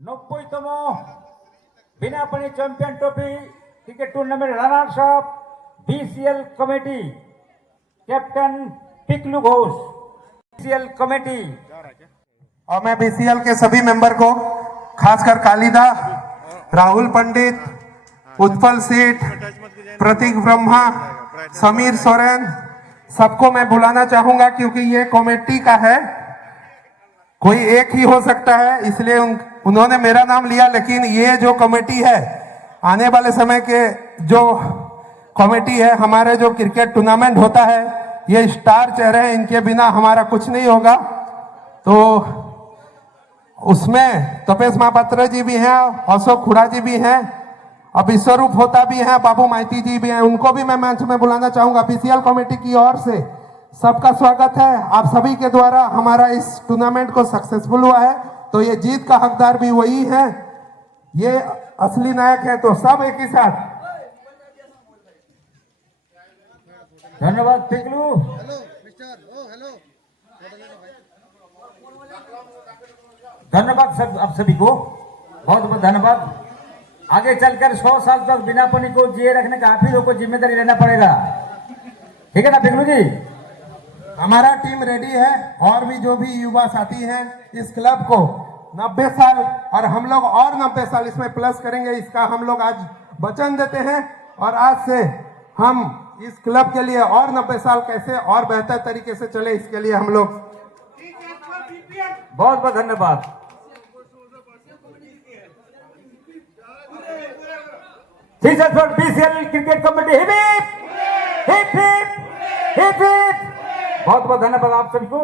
90তম Binapani champion trophy cricket tournament runners up BCL committee captain Piklu Ghosh BCL committee. और मैं BCL के सभी मेंबर को खासकर कालिदा, राहुल पंडित, उत्पल सेठ, प्रतीक ब्रह्मा, समीर सोरेन, सबको मैं बुलाना चाहूंगा क्योंकि ये कमेटी का है, कोई एक ही हो सकता है, इसलिए उन्होंने मेरा नाम लिया। लेकिन ये जो कमेटी है आने वाले समय के जो कमेटी है, हमारे जो क्रिकेट टूर्नामेंट होता है, ये स्टार चेहरे हैं, इनके बिना हमारा कुछ नहीं होगा। तो उसमें तपेश महापात्र जी भी हैं, अशोक खुड़ा जी भी हैं, अब विश्वरूप होता भी हैं, बाबू माइती जी भी हैं, उनको भी मैं मंच में बुलाना चाहूंगा। बीसीएल कमेटी की ओर से सबका स्वागत है। आप सभी के द्वारा हमारा इस टूर्नामेंट को सक्सेसफुल हुआ है, तो ये जीत का हकदार भी वही है, ये असली नायक है। तो सब एक ही साथ धन्यवाद पिकलू। धन्यवाद सब आप सभी को, बहुत बहुत धन्यवाद। आगे चलकर 100 साल तक बिना पानी को जिए रखने का आप ही लोग को जिम्मेदारी लेना पड़ेगा, ठीक है ना पिकलू जी? हमारा टीम रेडी है, और भी जो भी युवा साथी हैं इस क्लब को 90 साल और हम लोग और 90 साल इसमें प्लस करेंगे, इसका हम लोग आज वचन देते हैं। और आज से हम इस क्लब के लिए और 90 साल कैसे और बेहतर तरीके से चले, इसके लिए हम लोग बहुत बहुत धन्यवाद। ठीक है sir, BCL cricket committee hip hip hip hip hip. बहुत बहुत धन्यवाद आप सभी को।